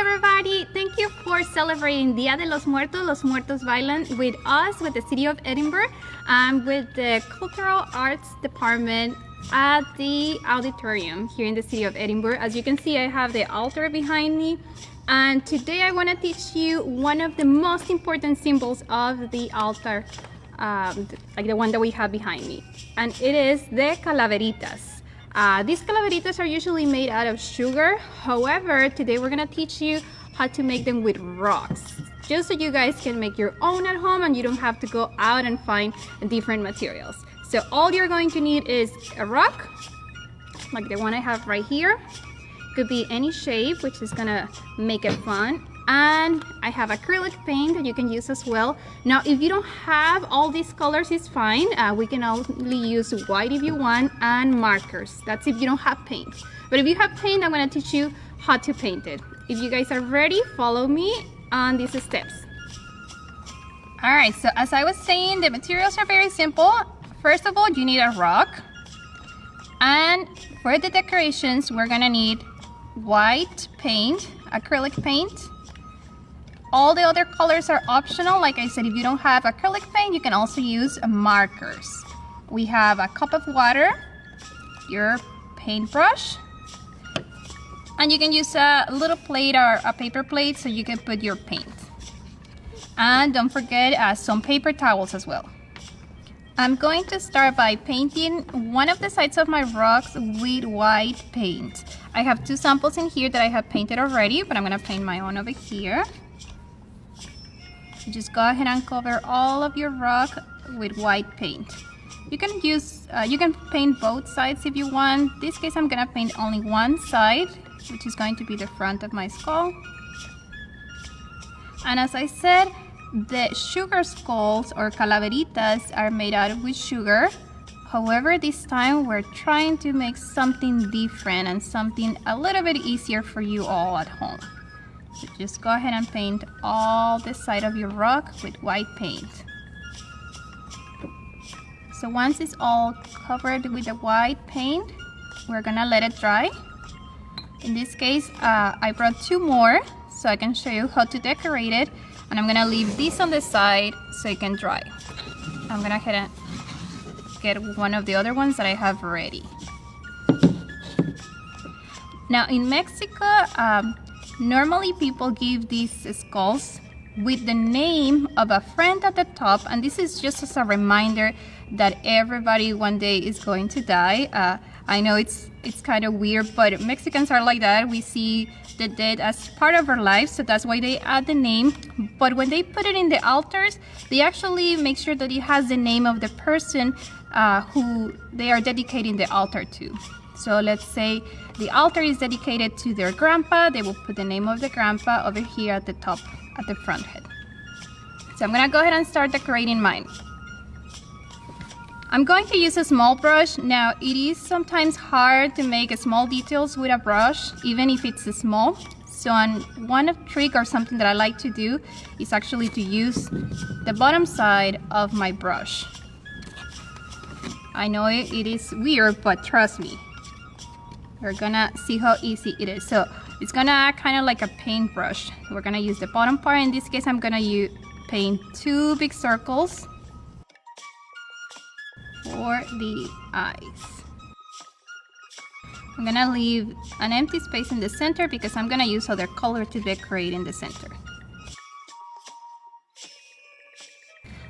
everybody! Thank you for celebrating Dia de los Muertos Bailan with us, with the City of Edinburgh, and with the Cultural Arts Department at the auditorium here in the City of Edinburgh. As you can see, I have the altar behind me, and today I want to teach you one of the most important symbols of the altar, like the one that we have behind me, and it is the Calaveritas. These calaveritas are usually made out of sugar. However, today we're gonna teach you how to make them with rocks, just so you guys can make your own at home and you don't have to go out and find different materials. So all you're going to need is a rock, like the one I have right here. Could be any shape, which is gonna make it fun. And I have acrylic paint that you can use as well. Now, if you don't have all these colors, it's fine. We can only use white if you want, and markers. That's if you don't have paint. But if you have paint, I'm gonna teach you how to paint it. If you guys are ready, follow me on these steps. All right, so as I was saying, the materials are very simple. First of all, you need a rock. And for the decorations, we're gonna need white paint, acrylic paint. All the other colors are optional. Like I said, if you don't have acrylic paint, you can also use markers. We have a cup of water, your paintbrush, and you can use a little plate or a paper plate so you can put your paint. And don't forget some paper towels as well. I'm going to start by painting one of the sides of my rocks with white paint. I have two samples in here that I have painted already, but I'm gonna paint my own over here. Just go ahead and cover all of your rock with white paint. You can use, you can paint both sides if you want. In this case, I'm gonna paint only one side, which is going to be the front of my skull. And as I said, the sugar skulls or calaveritas are made out with sugar. However, this time we're trying to make something different and something a little bit easier for you all at home. So just go ahead and paint all the side of your rock with white paint. So once it's all covered with the white paint, we're gonna let it dry. In this case, I brought two more so I can show you how to decorate it. And I'm gonna leave this on the side so it can dry. I'm gonna head and get one of the other ones that I have ready. Now in Mexico, normally people give these skulls with the name of a friend at the top, and this is just as a reminder that everybody one day is going to die. I know it's kind of weird, but Mexicans are like that. We see the dead as part of our lives, so that's why they add the name. But when they put it in the altars, they actually make sure that it has the name of the person who they are dedicating the altar to. So let's say the altar is dedicated to their grandpa, they will put the name of the grandpa over here at the top, at the front head. So I'm gonna go ahead and start decorating mine. I'm going to use a small brush. Now it is sometimes hard to make small details with a brush, even if it's small. So one trick or something that I like to do is actually to use the bottom side of my brush. I know it is weird, but trust me. We're gonna see how easy it is. So it's gonna act kind of like a paintbrush. We're gonna use the bottom part. In this case, I'm gonna paint two big circles for the eyes. I'm gonna leave an empty space in the center because I'm gonna use other color to decorate in the center.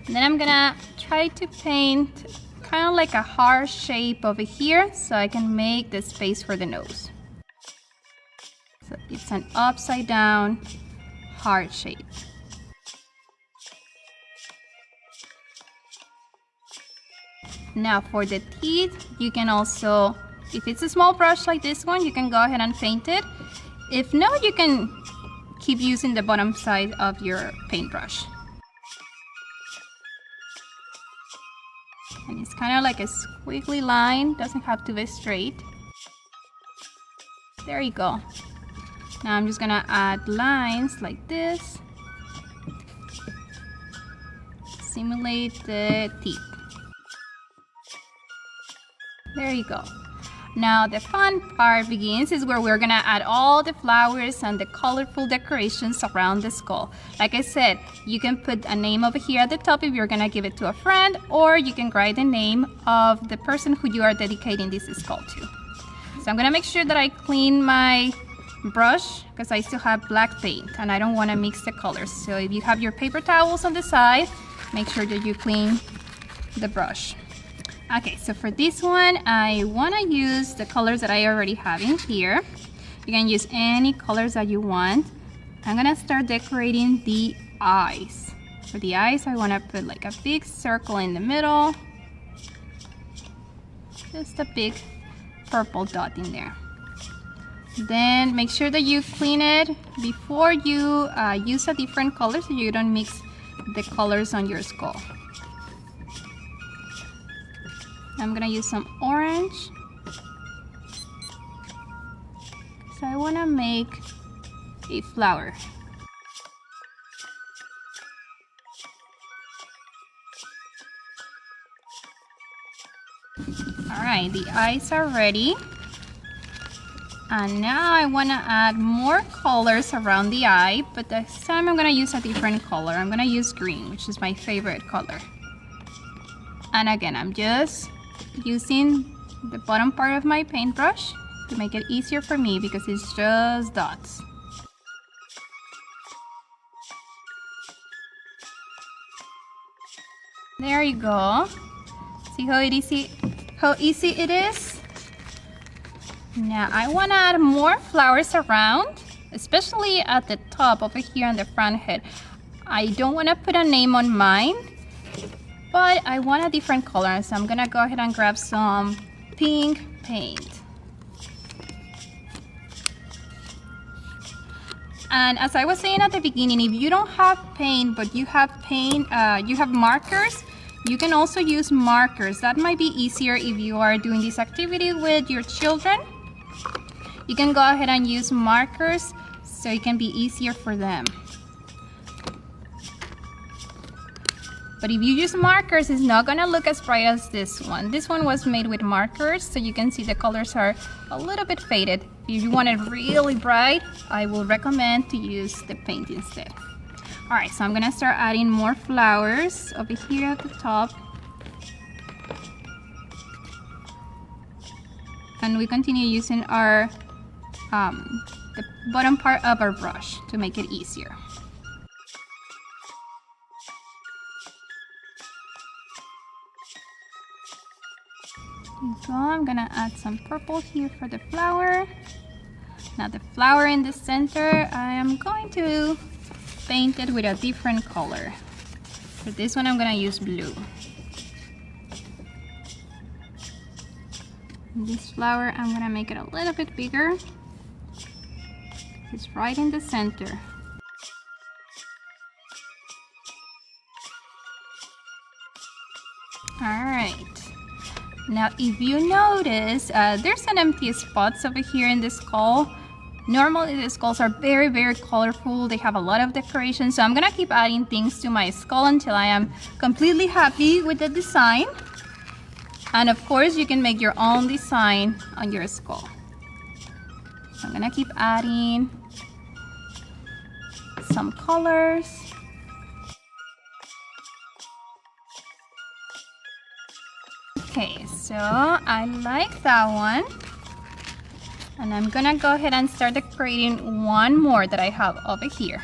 And then I'm gonna try to paint kind of like a heart shape over here so I can make the space for the nose. So it's an upside down heart shape. Now for the teeth, you can also, if it's a small brush like this one, you can go ahead and paint it. If not, you can keep using the bottom side of your paintbrush. And it's kind of like a squiggly line, doesn't have to be straight. There you go. Now I'm just gonna add lines like this. Simulate the teeth. There you go. Now the fun part begins is where we're gonna add all the flowers and the colorful decorations around the skull. Like I said, you can put a name over here at the top if you're gonna give it to a friend, or you can write the name of the person who you are dedicating this skull to. So I'm gonna make sure that I clean my brush because I still have black paint and I don't want to mix the colors. So if you have your paper towels on the side, make sure that you clean the brush. Okay, so for this one, I want to use the colors that I already have in here. You can use any colors that you want. I'm gonna start decorating the eyes. For the eyes, I want to put like a big circle in the middle. Just a big purple dot in there. Then make sure that you clean it before you use a different color so you don't mix the colors on your skull. I'm gonna use some orange. So I wanna make a flower. All right, the eyes are ready. And now I want to add more colors around the eye, but this time I'm going to use a different color. I'm going to use green, which is my favorite color. And again, I'm just using the bottom part of my paintbrush to make it easier for me because it's just dots. There you go. See how easy it is? Now I want to add more flowers around, especially at the top over here on the front head. I don't want to put a name on mine, but I want a different color, so I'm gonna go ahead and grab some pink paint. And as I was saying at the beginning, if you don't have paint but you have markers, you can also use markers. That might be easier if you are doing this activity with your children. You can go ahead and use markers so it can be easier for them. But if you use markers, it's not gonna look as bright as this one. This one was made with markers, so you can see the colors are a little bit faded. If you want it really bright, I will recommend to use the paint instead. All right, so I'm gonna start adding more flowers over here at the top. And we continue using our the bottom part of our brush to make it easier. So I'm gonna add some purple here for the flower. Now the flower in the center, I am going to paint it with a different color. For this one, I'm gonna use blue. This flower, I'm gonna make it a little bit bigger. It's right in the center. All right. Now, if you notice, there's an empty spots over here in the skull. Normally, the skulls are very, very colorful. They have a lot of decoration. So I'm gonna keep adding things to my skull until I am completely happy with the design. And of course, you can make your own design on your skull. So I'm gonna keep adding some colors. Okay, so I like that one. And I'm gonna go ahead and start decorating one more that I have over here.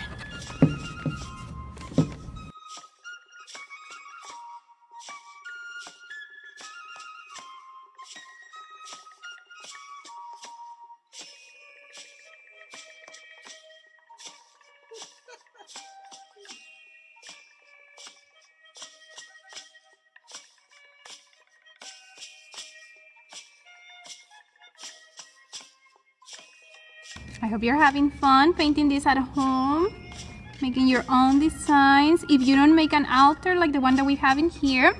I hope you're having fun painting this at home, making your own designs. If you don't make an altar like the one that we have in here,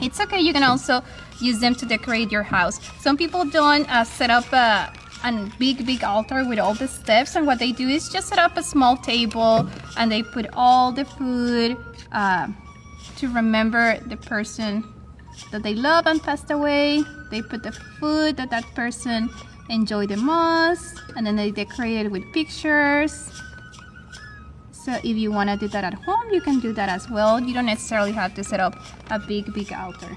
it's okay. You can also use them to decorate your house. Some people don't set up a big altar with all the steps, and what they do is just set up a small table and they put all the food to remember the person that they love and passed away. They put the food that that person enjoyed the most, and then they decorate it with pictures. So if you want to do that at home, you can do that as well. You don't necessarily have to set up a big altar.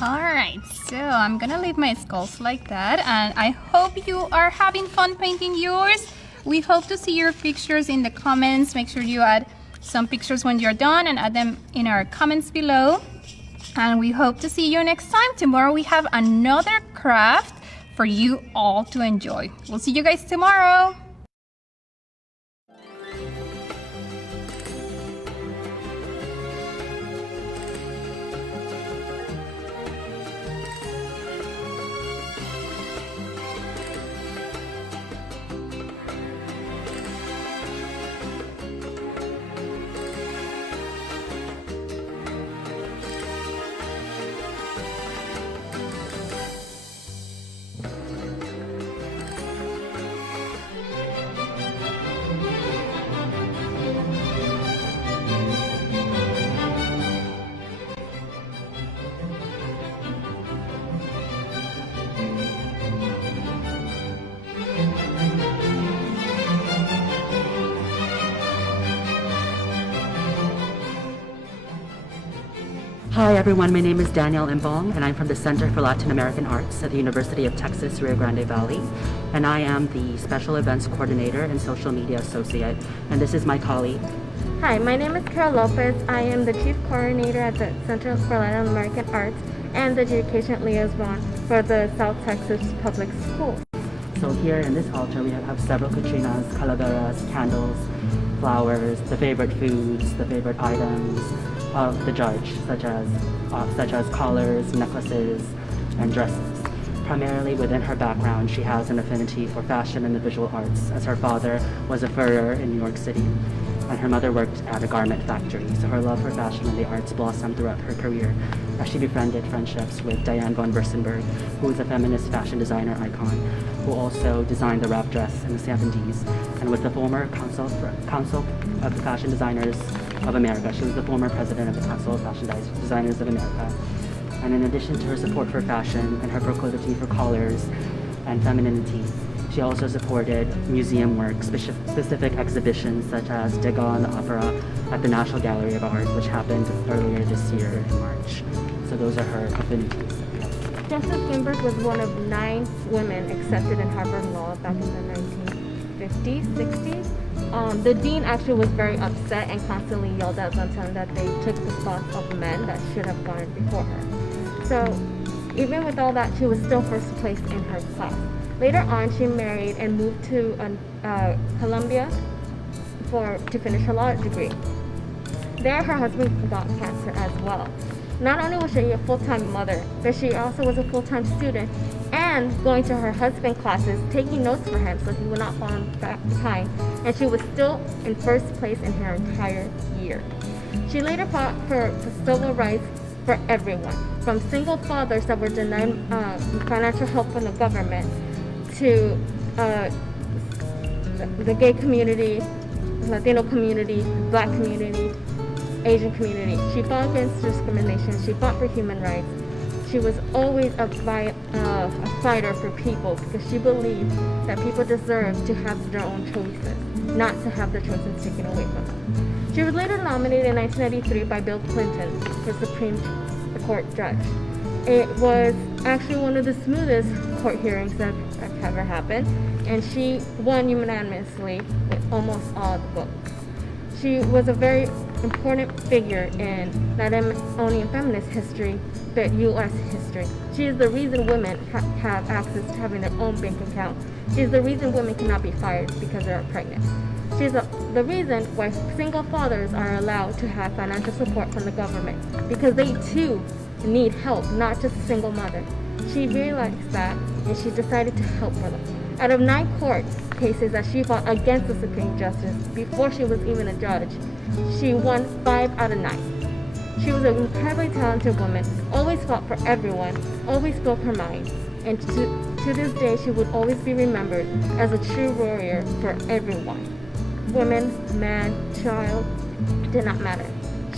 Alright, so I'm gonna leave my skulls like that, and I hope you are having fun painting yours. We hope to see your pictures in the comments. Make sure you add some pictures when you're done and add them in our comments below. And we hope to see you next time. Tomorrow we have another craft for you all to enjoy. We'll see you guys tomorrow. Hi everyone, my name is Danielle Imbong and I'm from the Center for Latin American Arts at the University of Texas, Rio Grande Valley. And I am the Special Events Coordinator and Social Media Associate. And this is my colleague. Hi, my name is Carol Lopez. I am the Chief Coordinator at the Center for Latin American Arts and the Education Liaison for the South Texas Public Schools. So here in this altar we have several Catrinas, calaveras, candles, flowers, the favorite foods, the favorite items of the judge, such as collars, necklaces, and dresses. Primarily within her background, she has an affinity for fashion and the visual arts, as her father was a furrier in New York City, and her mother worked at a garment factory, so her love for fashion and the arts blossomed throughout her career as she befriended friendships with Diane von Furstenberg, who is a feminist fashion designer icon, who also designed the wrap dress in the 70s, and with the former Council of the Fashion Designers of America. She was the former president of the Council of Fashion Designers of America. And in addition to her support for fashion and her proclivity for collars and femininity, she also supported museum work, specific exhibitions such as Degas and Opera at the National Gallery of Art, which happened earlier this year in March. So those are her affinities. Justice Ginsburg was one of 9 women accepted in Harvard Law back in the 1950s, 60s. The dean actually was very upset and constantly yelled at them, telling that they took the spots of men that should have gone before her. So even with all that, she was still first place in her class. Later on, she married and moved to Columbia to finish her law degree. There, her husband got cancer as well. Not only was she a full-time mother, but she also was a full-time student and going to her husband's classes, taking notes for him so he would not fall behind. And she was still in first place in her entire year. She later fought for civil rights for everyone, from single fathers that were denied financial help from the government to the gay community, Latino community, Black community, Asian community. She fought against discrimination. She fought for human rights. She was always a fighter for people because she believed that people deserve to have their own choices, not to have their choices taken away from them. She was later nominated in 1993 by Bill Clinton for Supreme Court judge. It was actually one of the smoothest court hearings that have ever happened, and she won unanimously with almost all the votes. She was a very important figure in not only in feminist history, but U.S. history. She is the reason women have access to having their own bank account. She is the reason women cannot be fired because they are pregnant. She is the reason why single fathers are allowed to have financial support from the government, because they too need help, not just a single mother. She realized that, and she decided to help for them. Out of 9 court cases that she fought against the Supreme Justice before she was even a judge, she won 5 out of 9. She was an incredibly talented woman, always fought for everyone, always spoke her mind, and to this day she would always be remembered as a true warrior for everyone. Woman, man, child, did not matter.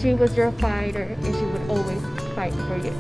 She was your fighter and she would always fight for you.